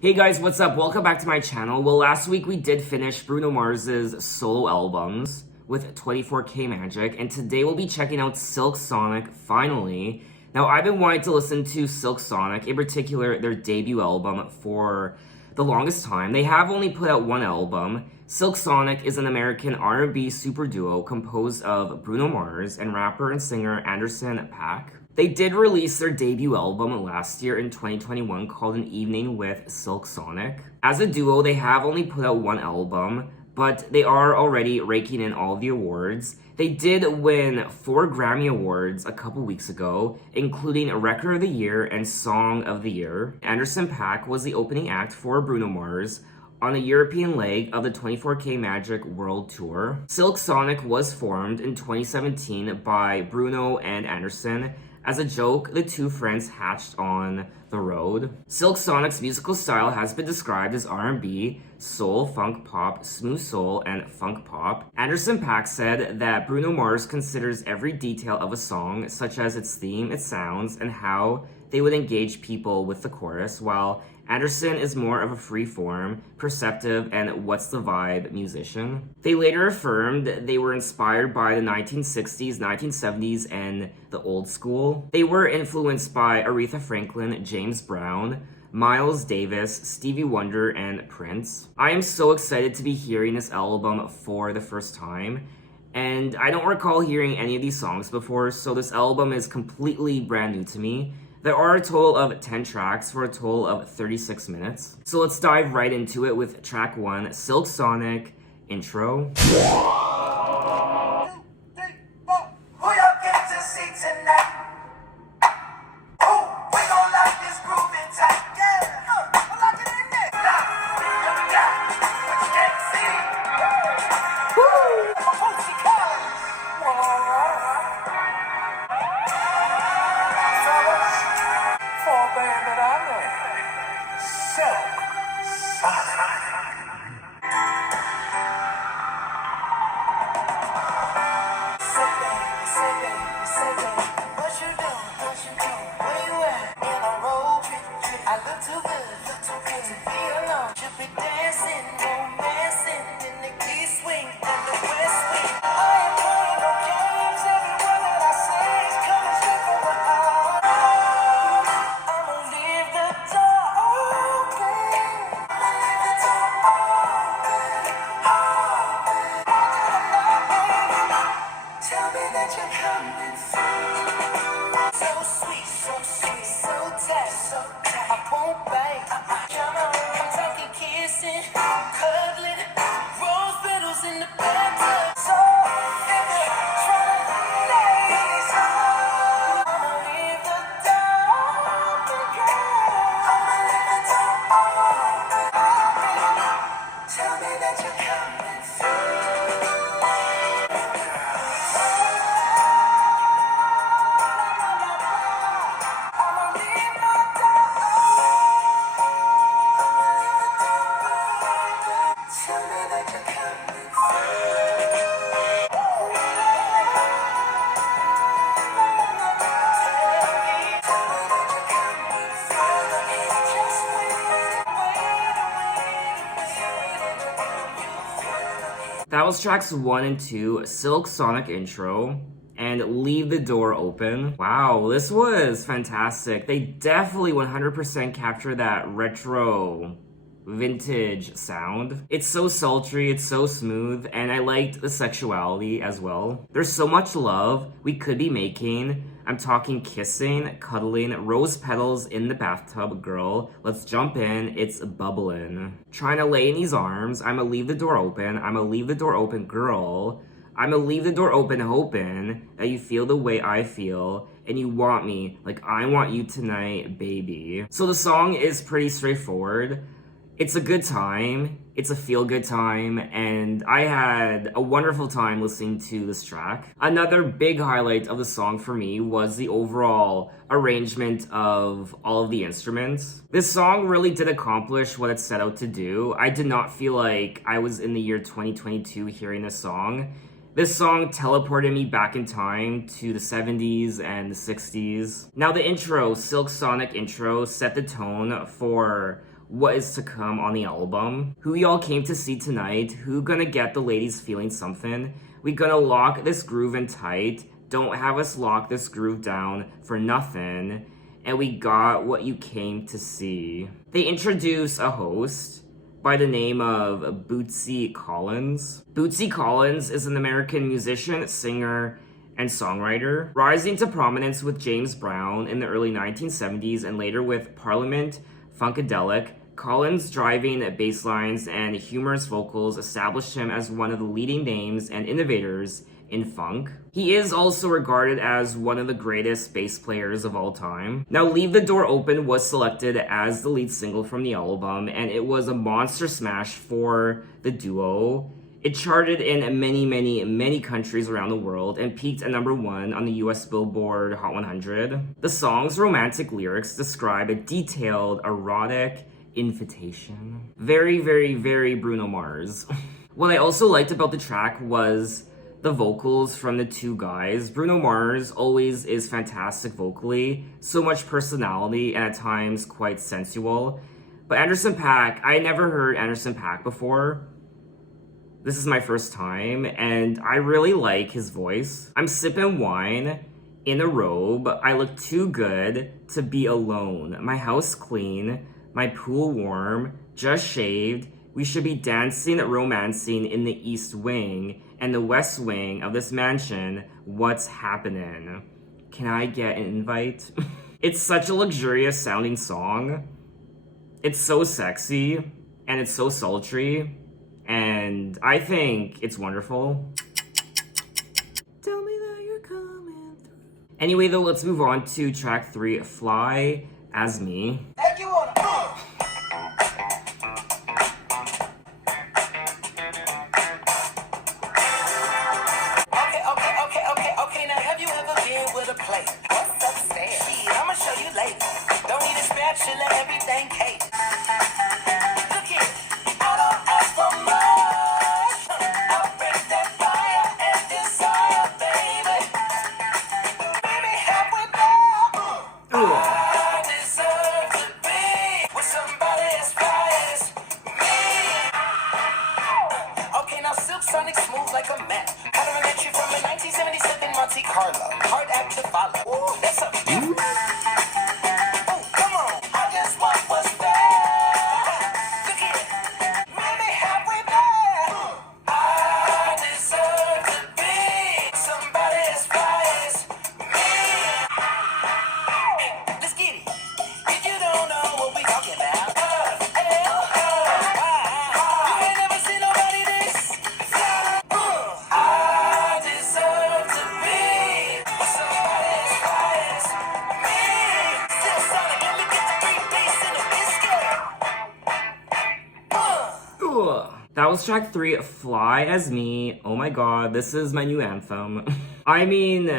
Hey guys, what's up? Welcome back to my channel. Well, last week we did finish Bruno Mars's solo albums with 24K Magic, and today we'll be checking out Silk Sonic finally. Now, I've been wanting to listen to Silk Sonic, in particular their debut album, for the longest time. They have only put out one album. Silk Sonic is an American R&B super duo composed of Bruno Mars and rapper and singer Anderson .Paak. They did release their debut album last year in 2021 called An Evening with Silk Sonic. As a duo, they have only put out one album, but they are already raking in all the awards. They did win 4 Grammy Awards a couple weeks ago, including Record of the Year and Song of the Year. Anderson .Paak was the opening act for Bruno Mars on the European leg of the 24K Magic World Tour. Silk Sonic was formed in 2017 by Bruno and Anderson. As a joke, the two friends hatched on the road. Silk Sonic's musical style has been described as R&B, soul, funk pop, smooth soul, and funk pop. Anderson .Paak said that Bruno Mars considers every detail of a song, such as its theme, its sounds, and how they would engage people with the chorus, while Anderson is more of a free-form, perceptive, and what's the vibe musician. They later affirmed they were inspired by the 1960s, 1970s, and the old school. They were influenced by Aretha Franklin, James Brown, Miles Davis, Stevie Wonder, and Prince. I am so excited to be hearing this album for the first time, and I don't recall hearing any of these songs before, so this album is completely brand new to me. There are a total of 10 tracks for a total of 36 minutes. So let's dive right into it with track 1, Silk Sonic Intro. That was tracks 1 and 2, Silk Sonic Intro, and Leave the Door Open. Wow, this was fantastic. They definitely 100% capture that retro, vintage sound. It's so sultry, it's so smooth, and I liked the sexuality as well. There's so much love we could be making. I'm talking kissing, cuddling, rose petals in the bathtub, girl. Let's jump in, it's bubbling. Trying to lay in these arms, I'ma leave the door open, I'ma leave the door open, girl. I'ma leave the door open hoping that you feel the way I feel and you want me like I want you tonight, baby. So the song is pretty straightforward. It's a good time, it's a feel-good time, and I had a wonderful time listening to this track. Another big highlight of the song for me was the overall arrangement of all of the instruments. This song really did accomplish what it set out to do. I did not feel like I was in the year 2022 hearing this song. This song teleported me back in time to the 70s and the 60s. Now the intro, Silk Sonic intro, set the tone for what is to come on the album. Who y'all came to see tonight? Who gonna get the ladies feeling something? We gonna lock this groove in tight. Don't have us lock this groove down for nothing. And we got what you came to see. They introduce a host by the name of Bootsy Collins. Bootsy Collins is an American musician, singer, and songwriter, rising to prominence with James Brown in the early 1970s and later with Parliament, Funkadelic. Collins' driving bass lines and humorous vocals established him as one of the leading names and innovators in funk. He is also regarded as one of the greatest bass players of all time. Now, Leave the Door Open was selected as the lead single from the album, and it was a monster smash for the duo. It charted in many countries around the world and peaked at #1 on the US Billboard Hot 100. The song's romantic lyrics describe a detailed, erotic invitation. Very Bruno Mars. What I also liked about the track was the vocals from the two guys. Bruno Mars always is fantastic vocally, so much personality and at times quite sensual. But Anderson .Paak, I never heard Anderson .Paak before. This is my first time, and I really like his voice. I'm sipping wine in a robe. I look too good to be alone. My house clean, my pool warm, just shaved. We should be dancing, romancing in the East Wing and the West Wing of this mansion. What's happening? Can I get an invite? It's such a luxurious sounding song. It's so sexy, and it's so sultry. And I think it's wonderful. Tell me that you're coming through. Anyway, though, let's move on to track 3, Fly As Me. Okay, now have you ever been with a plate? What's upstairs? I'ma show you later. Don't need a spatula, everything cake. Look here, I don't ask for much. I'll break that fire and desire, baby. Baby, halfway there. I deserve to be with somebody as fly as me. Okay, now Silk Sonic smooth like a mat. How do I get you from a 1977 Monte Carlo? Hard act to follow. Ooh, that's something different. Ooh, come on. I just want what's there. Look here. Maybe halfway there. I deserve to be somebody as fly as me. Let's get it. If you don't know what we talking about, you ain't never seen nobody this. I deserve to be with somebody as fly as me. Still solid, let me get the 3 bass in the biscuit. That was track 3, Fly As Me. Oh my god, this is my new anthem. I mean,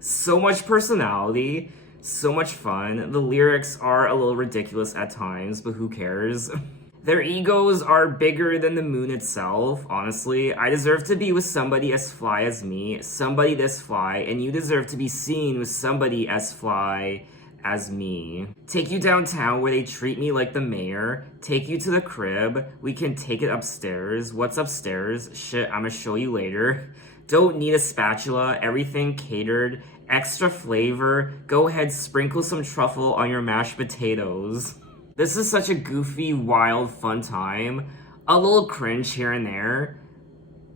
so much personality, so much fun. The lyrics are a little ridiculous at times, but who cares? Their egos are bigger than the moon itself, honestly. I deserve to be with somebody as fly as me, somebody this fly, and you deserve to be seen with somebody as fly as me. Take you downtown where they treat me like the mayor. Take you to the crib. We can take it upstairs. What's upstairs? Shit, I'ma show you later. Don't need a spatula. Everything catered. Extra flavor. Go ahead, sprinkle some truffle on your mashed potatoes. This is such a goofy, wild, fun time. A little cringe here and there,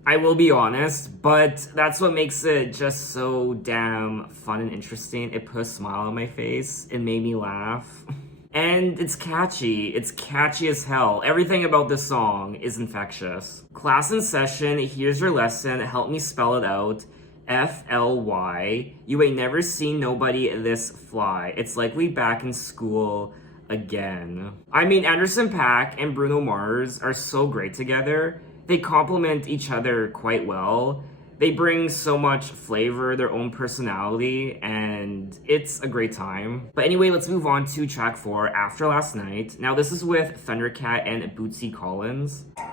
I will be honest, but that's what makes it just so damn fun and interesting. It put a smile on my face. It made me laugh. And it's catchy. It's catchy as hell. Everything about this song is infectious. Class in session, here's your lesson. Help me spell it out. FLY. You ain't never seen nobody this fly. It's like we back in school again. I mean, Anderson .Paak and Bruno Mars are so great together. They complement each other quite well. They bring so much flavor, their own personality, and it's a great time. But anyway, let's move on to track 4, After Last Night. Now this is with Thundercat and Bootsy Collins. Damn,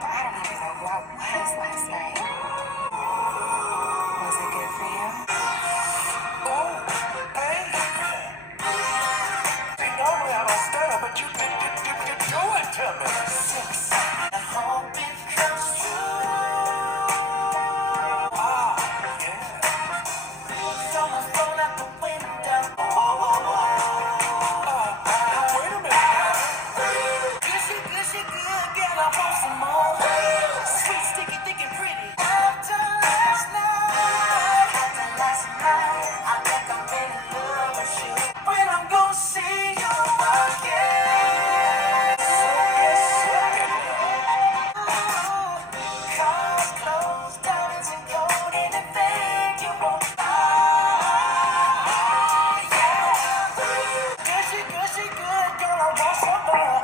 I don't even know what was last night. Was it good for you? Oh, hey. See, normally I don't stutter, but you Tell me. I hope it comes true. Ah, yeah. Throw my phone out the window. Wait a minute. Good, girl, I want some more. Sweet, sticky, thick, and pretty. After last night, I think I'm in love with you. When I'm gonna see you again. Cars, clothes, diamonds, and gold, anything you want. Good, girl, I want some more.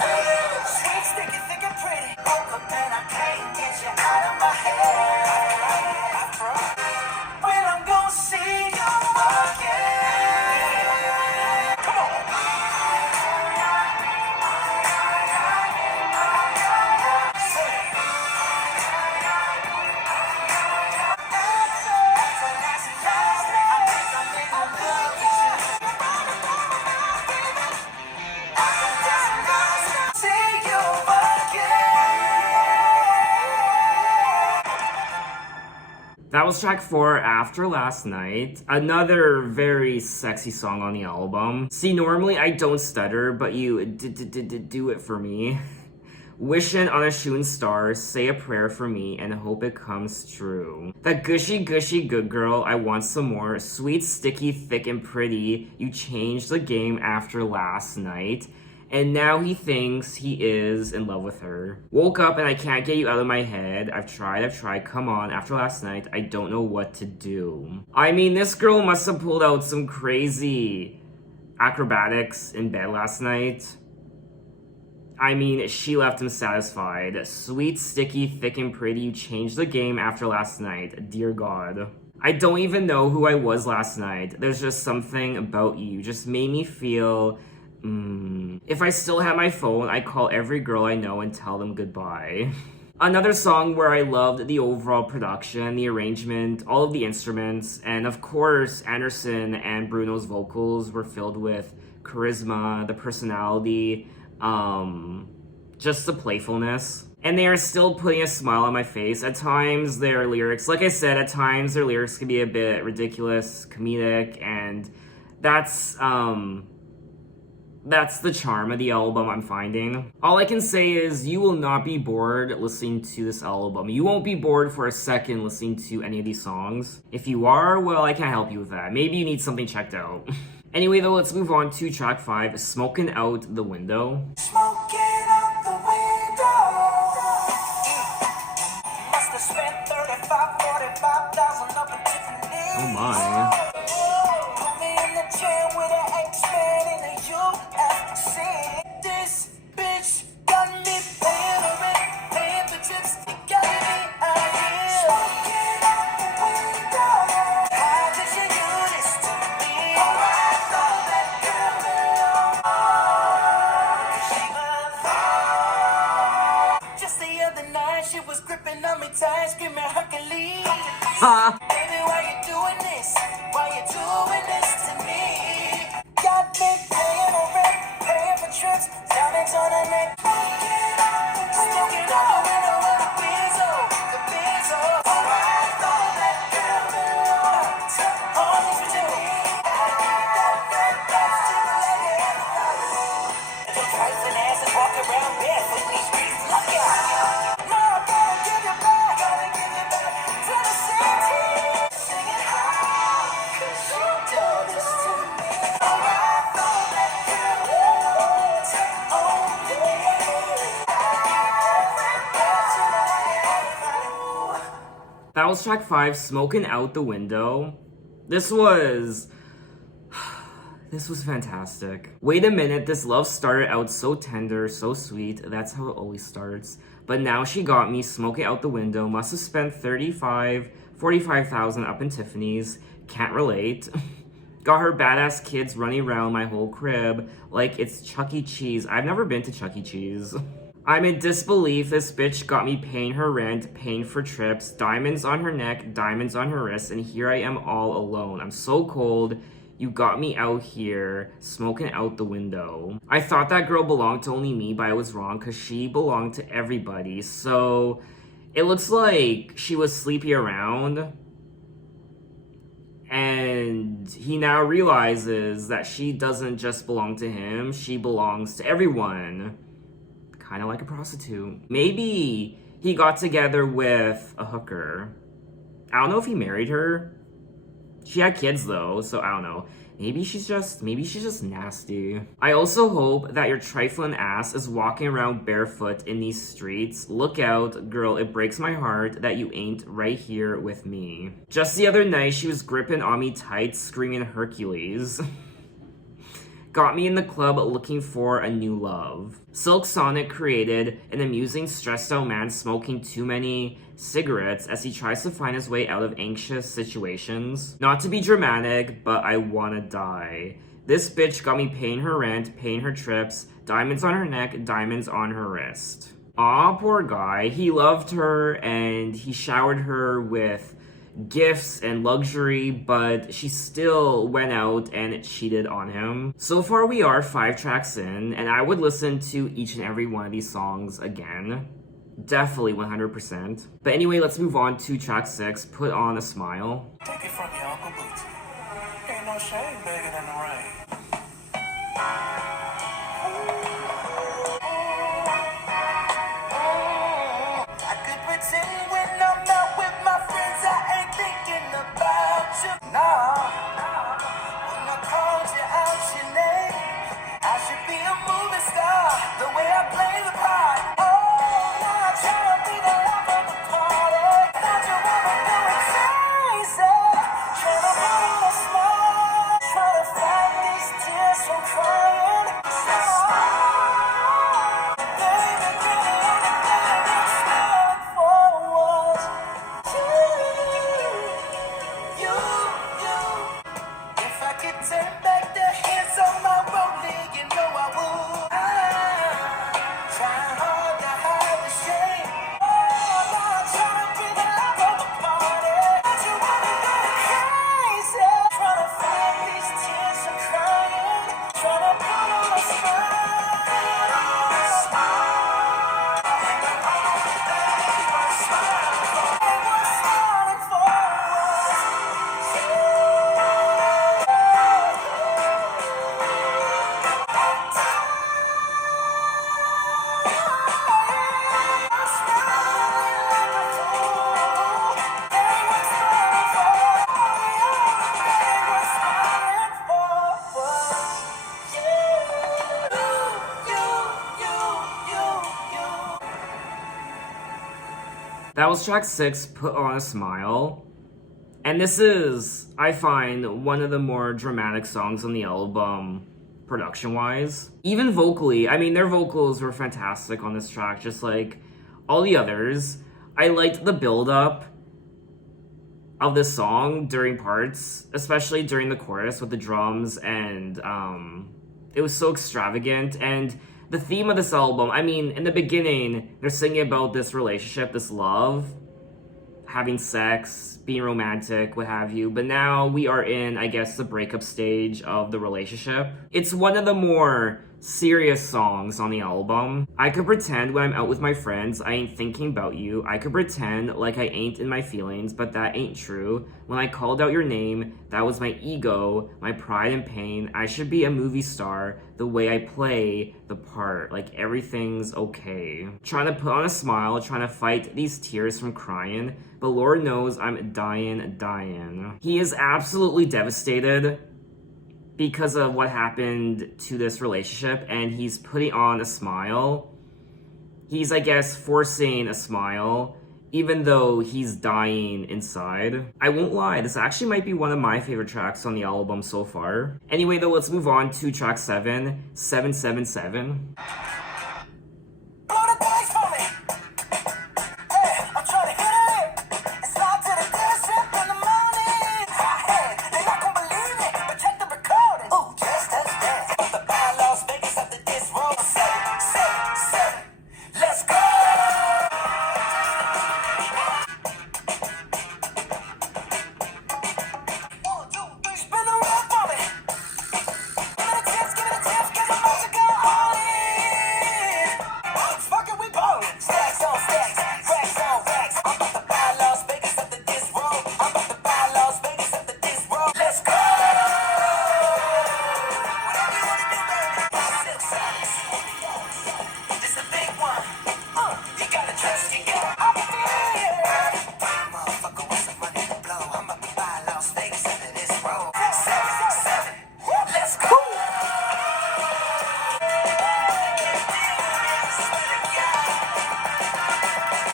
Sweet, sticky, thick, and pretty. Woke up and I can't get you out of my head. When I'm gonna see you again. Come on. That was track 4, After Last Night. Another very sexy song on the album. See, normally I don't stutter, but you do it for me. Wishing on a shooting star, say a prayer for me, and hope it comes true. That gushy, good girl, I want some more. Sweet, sticky, thick, and pretty. You changed the game after last night. And now he thinks he is in love with her. Woke up and I can't get you out of my head. I've tried. Come on, after last night, I don't know what to do. I mean, this girl must have pulled out some crazy acrobatics in bed last night. I mean, she left him satisfied. Sweet, sticky, thick, and pretty. You changed the game after last night. Dear God. I don't even know who I was last night. There's just something about you. Just made me feel... If I still had my phone, I'd call every girl I know and tell them goodbye. Another song where I loved the overall production, the arrangement, all of the instruments, and of course, Anderson and Bruno's vocals were filled with charisma, the personality, just the playfulness. And they are still putting a smile on my face. At times, their lyrics, like I said, at times their lyrics can be a bit ridiculous, comedic, and that's the charm of the album I'm finding. All I can say is you will not be bored listening to this album. You won't be bored for a second listening to any of these songs. If you are, well, I can't help you with that. Maybe you need something checked out. Anyway, though, let's move on to track 5, Smoking Out the Window. Smoking out the window. Must have spent 45,000 up in Tiffany. Oh my. Put me in the chair with an X-Men in the UFC. This bitch got me paying her rent, paying for trips. It got me out here. Smoking out the window. How did you do this to me? Oh, I thought that girl belonged. She was just the other night, she was gripping on me tight, screaming Hercules. Baby, why you doing this? Why you doing this to me? Got me paying her rent, paying for trips, diamonds on her neck. Smoking out the window with the Bizzo, the Bizzo. Oh, I thought that girl belonged only for me. The types and asses walk around barefoot in these streets. Look out! No, I gotta give you back. Gotta give you back to the city. Singing how could you do this to me? Oh, I thought that girl belonged only me. That was track 5, Smoking Out the Window. This was fantastic. Wait a minute, this love started out so tender, so sweet. That's how it always starts. But now she got me smoking out the window. Must have spent 45,000 up in Tiffany's. Can't relate. Got her badass kids running around my whole crib like it's Chuck E. Cheese. I've never been to Chuck E. Cheese. I'm in disbelief. This bitch got me paying her rent, paying for trips, diamonds on her neck, diamonds on her wrists, and here I am all alone. I'm so cold. You got me out here, smoking out the window. I thought that girl belonged to only me, but I was wrong because she belonged to everybody. So it looks like she was sleepy around. And he now realizes that she doesn't just belong to him, she belongs to everyone. Kind of like a prostitute. Maybe he got together with a hooker. I don't know if he married her. She had kids though, so I don't know. Maybe she's just nasty. I also hope that your trifling ass is walking around barefoot in these streets. Look out, girl, it breaks my heart that you ain't right here with me. Just the other night, she was gripping on me tight, screaming Hercules. Got me in the club looking for a new love. Silk Sonic created an amusing, stressed out man smoking too many cigarettes as he tries to find his way out of anxious situations. Not to be dramatic, but I wanna die. This bitch got me paying her rent, paying her trips, diamonds on her neck, diamonds on her wrist. Aw, poor guy. He loved her and he showered her with gifts and luxury, but she still went out and cheated on him. So far we are 5 tracks in, and I would listen to each and every one of these songs again. Definitely 100%. But anyway, let's move on to track 6, Put On a Smile. Take it from your Uncle Bootsy. Ain't no shade bigger than the rain. I could pretend when I'm out with my friends I ain't thinking about you. Nah, when I called you out your name, I should be a movie star. The way I play the part. Oh, now I try to be the life of the party. Thought you wanna go crazy. Trying to put on a smile. Trying to fight these tears from crying. Baby, girl, everything I'm smiling for was you. If I could turn back the hands on my rolling, you know I would. I'm trying hard to hide the shame. Oh, now I'm trying to bring the love of the party. But you wanna go crazy. Trying to fight these tears from crying. Trying to put on a smile. Smiling for That was track 6, Put On a Smile. And this is, I find, one of the more dramatic songs on the album, production-wise. Even vocally, I mean, their vocals were fantastic on this track, just like all the others. I liked the build-up of this song during parts, especially during the chorus with the drums, and it was so extravagant. And the theme of this album, I mean, in the beginning, they're singing about this relationship, this love, having sex, being romantic, what have you. But now we are in, I guess, the breakup stage of the relationship. It's one of the more serious songs on the album. I could pretend when I'm out with my friends I ain't thinking about you. I could pretend like I ain't in my feelings, but that ain't true. When I called out your name, that was my ego, my pride and pain. I should be a movie star the way I play the part. Like everything's okay. Trying to put on a smile, trying to fight these tears from crying, but Lord knows I'm dying. He is absolutely devastated because of what happened to this relationship, and he's putting on a smile. He's, I guess, forcing a smile, even though he's dying inside. I won't lie, this actually might be one of my favorite tracks on the album so far. Anyway, though, let's move on to track 7, 777. blow the dice for me. Hey, I'm trying to hit it. It's not to the dealership in the morning. Hey, they not gonna believe me, but check the recording. Ooh, just touch that. The bar Las Vegas after this roll. 777. Let's go. One, two, three, spin around for me.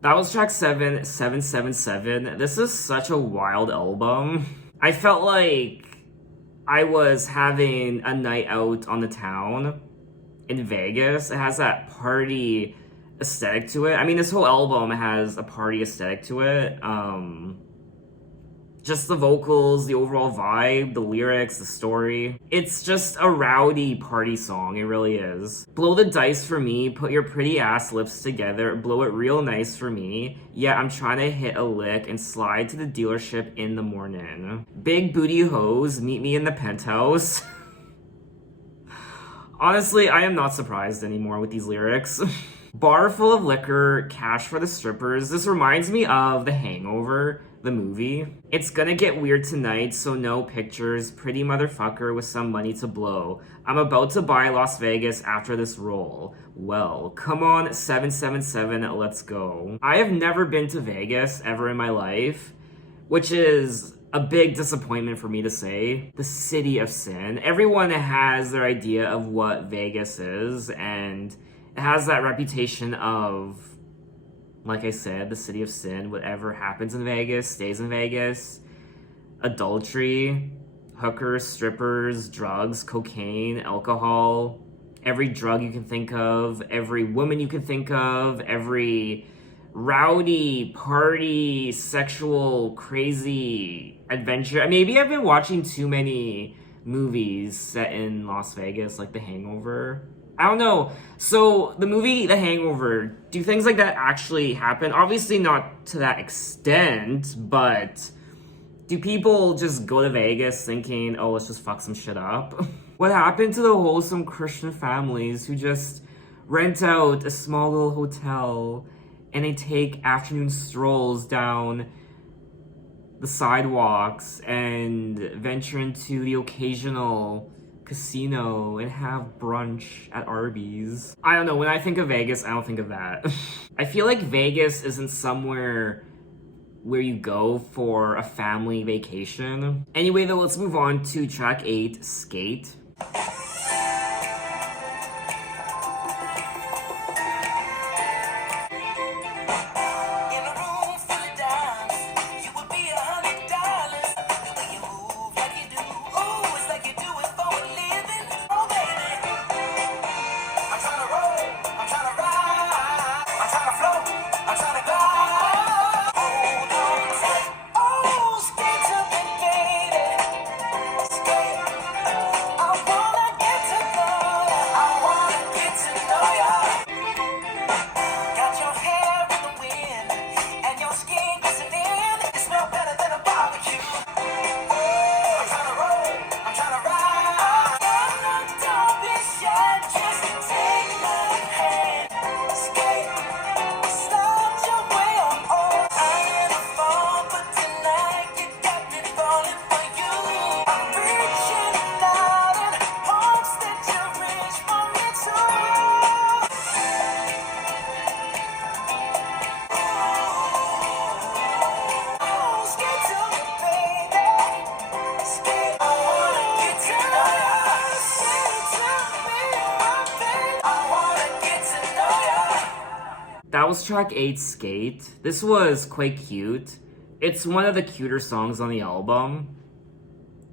That was track 777. This is such a wild album. I felt like I was having a night out on the town in Vegas. It has that party aesthetic to it. I mean, this whole album has a party aesthetic to it. Just the vocals, the overall vibe, the lyrics, the story. It's just a rowdy party song, it really is. Blow the dice for me, put your pretty ass lips together, blow it real nice for me. Yeah, I'm trying to hit a lick and slide to the dealership in the morning. Big booty hoes, meet me in the penthouse. Honestly, I am not surprised anymore with these lyrics. Bar full of liquor, cash for the strippers. This reminds me of The Hangover, the movie. It's gonna get weird tonight, so no pictures. Pretty motherfucker with some money to blow. I'm about to buy Las Vegas after this roll. Well, come on, 777, let's go. I have never been to Vegas ever in my life, which is a big disappointment for me to say. The city of sin. Everyone has their idea of what Vegas is, and it has that reputation of, like I said, the city of sin. Whatever happens in Vegas stays in Vegas. Adultery, hookers, strippers, drugs, cocaine, alcohol, every drug you can think of, every woman you can think of, every rowdy, party, sexual, crazy adventure. Maybe I've been watching too many movies set in Las Vegas, like The Hangover. I don't know. So, the movie The Hangover, do things like that actually happen? Obviously not to that extent, but do people just go to Vegas thinking, oh, let's just fuck some shit up? What happened to the wholesome Christian families who just rent out a small little hotel and they take afternoon strolls down the sidewalks and venture into the occasional casino and have brunch at Arby's? I don't know, when I think of Vegas, I don't think of that. I feel like Vegas isn't somewhere where you go for a family vacation. Anyway though, let's move on to track 8, Skate. That was track 8, Skate. This was quite cute. It's one of the cuter songs on the album.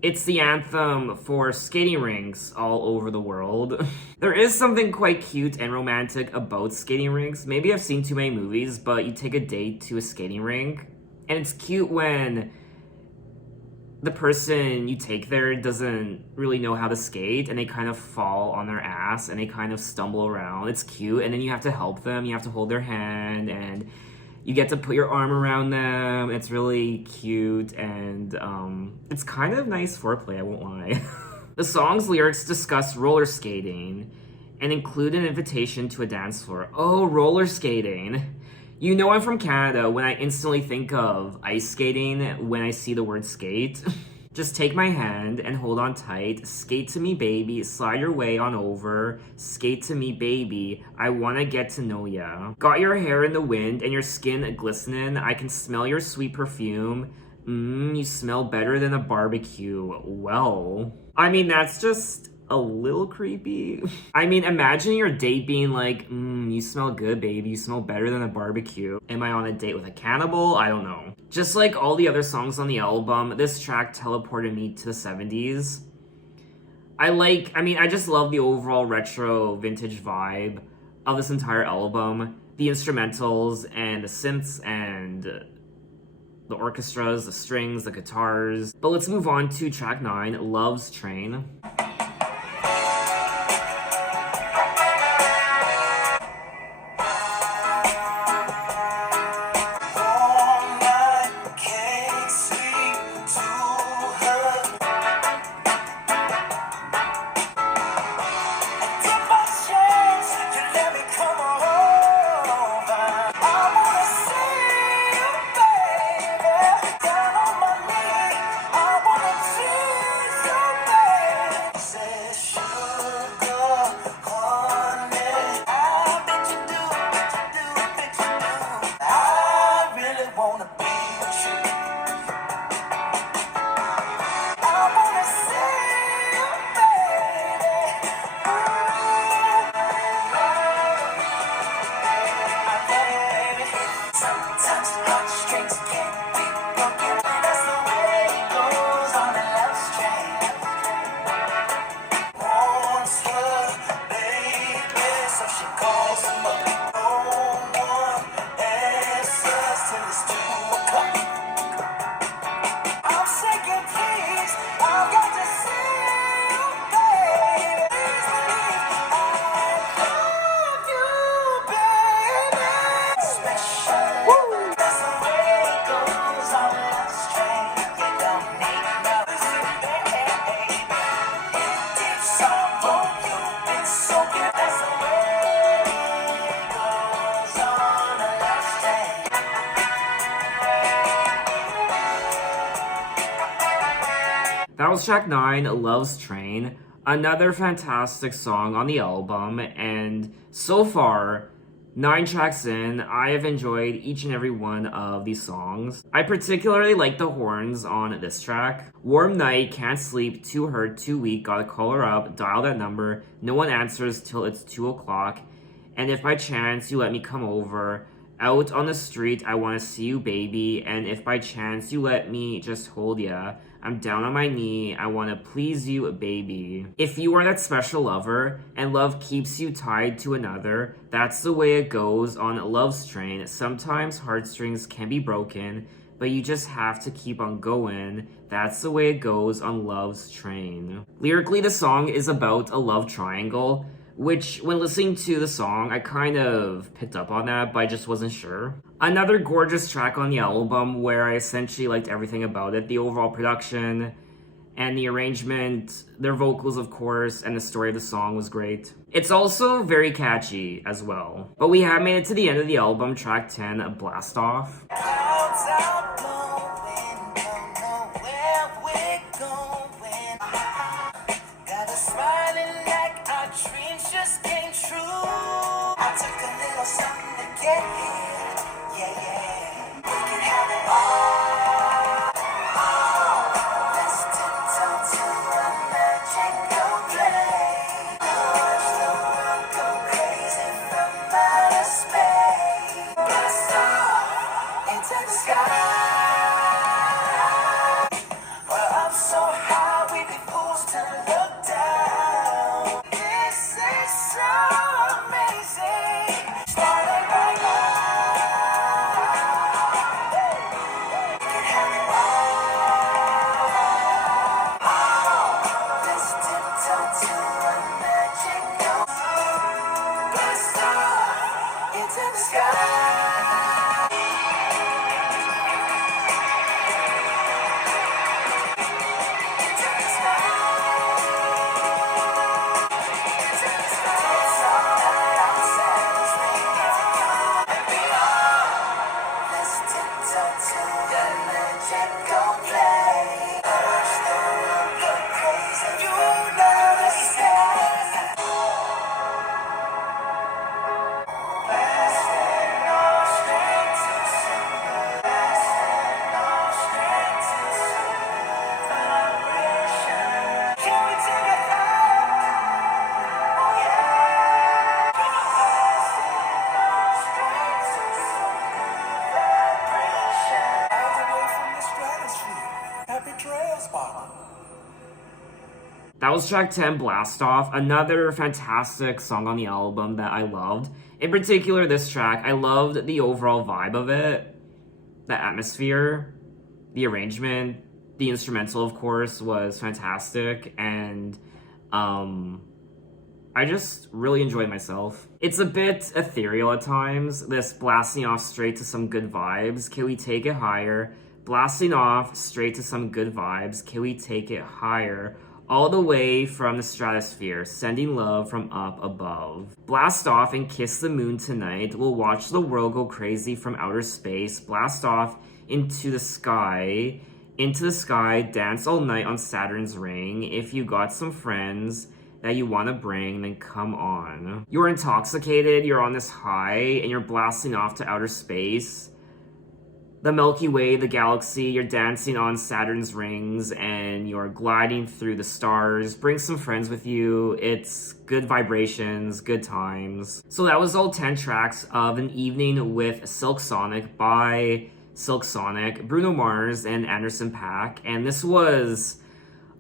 It's the anthem for skating rinks all over the world. There is something quite cute and romantic about skating rinks. Maybe I've seen too many movies, but you take a date to a skating rink, and it's cute when the person you take there doesn't really know how to skate and they kind of fall on their ass and they kind of stumble around. It's cute, and then you have to help them. You have to hold their hand and you get to put your arm around them. It's really cute, and it's kind of nice foreplay, I won't lie. The song's lyrics discuss roller skating and include an invitation to a dance floor. Oh, roller skating. You know I'm from Canada when I instantly think of ice skating when I see the word skate. Just take my hand and hold on tight. Skate to me, baby. Slide your way on over. Skate to me, baby. I wanna get to know ya. Got your hair in the wind and your skin glistening. I can smell your sweet perfume. You smell better than a barbecue. Well, I mean, that's just a little creepy. I mean, imagine your date being like, you smell good, baby. You smell better than a barbecue. Am I on a date with a cannibal? I don't know. Just like all the other songs on the album, this track teleported me to the 70s. I just love the overall retro vintage vibe of this entire album. The instrumentals and the synths and the orchestras, the strings, the guitars. But let's move on to track 9, Love's Train. That was track 9, Love's Train. Another fantastic song on the album, and so far, 9 tracks in, I have enjoyed each and every one of these songs. I particularly like the horns on this track. Warm night, can't sleep, too hurt, too weak, gotta call her up, dial that number, no one answers till it's 2 o'clock, and if by chance you let me come over, out on the street, I wanna see you, baby, and if by chance you let me just hold ya, I'm down on my knee, I wanna please you, baby. If you are that special lover, and love keeps you tied to another, that's the way it goes on Love's Train. Sometimes heartstrings can be broken, but you just have to keep on going. That's the way it goes on Love's Train. Lyrically, the song is about a love triangle, which, when listening to the song, I kind of picked up on that, but I just wasn't sure. Another gorgeous track on the album where I essentially liked everything about it. The overall production and the arrangement, their vocals, of course, and the story of the song was great. It's also very catchy as well. But we have made it to the end of the album, track 10, Blast Off. That was track 10, Blast Off, another fantastic song on the album that I loved. In particular, this track, I loved the overall vibe of it, the atmosphere, the arrangement, the instrumental, of course, was fantastic, and I just really enjoyed myself. It's a bit ethereal at times, this blasting off straight to some good vibes, can we take it higher? Blasting off straight to some good vibes, can we take it higher? All the way from the stratosphere, sending love from up above. Blast off and kiss the moon tonight, we'll watch the world go crazy from outer space, blast off into the sky, dance all night on Saturn's ring. If you got some friends that you want to bring, then come on. You're intoxicated, you're on this high, and you're blasting off to outer space. The Milky Way, the galaxy, you're dancing on Saturn's rings, and you're gliding through the stars. Bring some friends with you. It's good vibrations, good times. So that was all 10 tracks of An Evening with Silk Sonic by Silk Sonic, Bruno Mars, and Anderson .Paak, and this was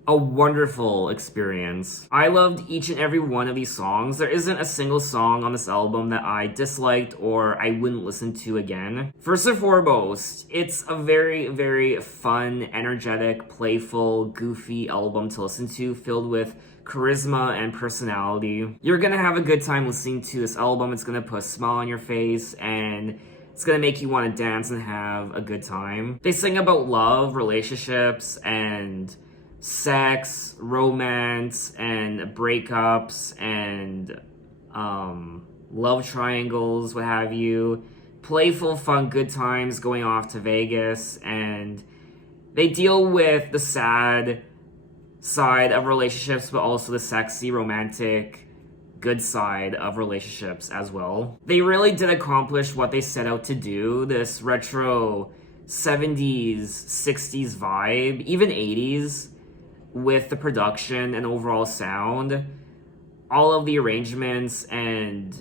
a wonderful experience. I loved each and every one of these songs. There isn't a single song on this album that I disliked or I wouldn't listen to again. First and foremost, it's a very, very fun, energetic, playful, goofy album to listen to, filled with charisma and personality. You're gonna have a good time listening to this album. It's gonna put a smile on your face, and it's gonna make you want to dance and have a good time. They sing about love, relationships, and sex, romance, and breakups, and love triangles, what have you. Playful, fun, good times going off to Vegas, and they deal with the sad side of relationships, but also the sexy, romantic, good side of relationships as well. They really did accomplish what they set out to do, this retro 70s, 60s vibe, even 80s, with the production and overall sound, all of the arrangements, and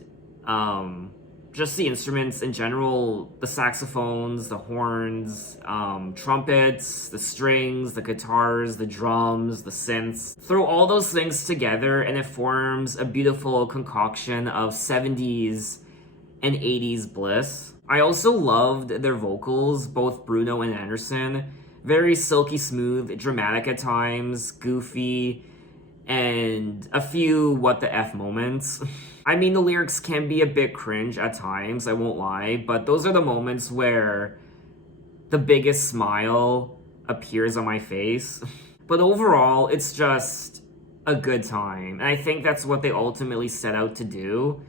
just the instruments in general, the saxophones, the horns, trumpets, the strings, the guitars, the drums, the synths. Throw all those things together and it forms a beautiful concoction of 70s and 80s bliss. I also loved their vocals, both Bruno and Anderson. Very silky smooth, dramatic at times, goofy, and a few what the F moments. I mean, the lyrics can be a bit cringe at times, I won't lie, but those are the moments where the biggest smile appears on my face. But overall, it's just a good time. And I think that's what they ultimately set out to do,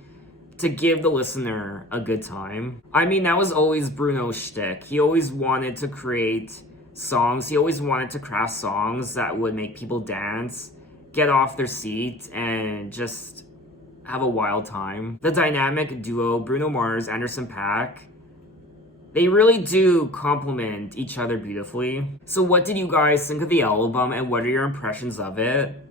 to give the listener a good time. I mean, that was always Bruno's shtick. He always wanted to create songs. He always wanted to craft songs that would make people dance, get off their seat, and just have a wild time. The dynamic duo, Bruno Mars, Anderson .Paak, they really do complement each other beautifully. So what did you guys think of the album, and what are your impressions of it?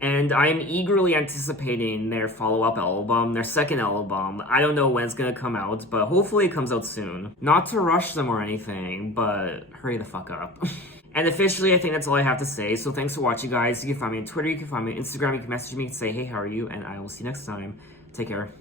And I am eagerly anticipating their follow-up album, their second album. I don't know when it's gonna come out, but hopefully it comes out soon. Not to rush them or anything, but hurry the fuck up. And officially, I think that's all I have to say. So thanks for watching, guys. You can find me on Twitter, you can find me on Instagram, you can message me and say, hey, how are you? And I will see you next time. Take care.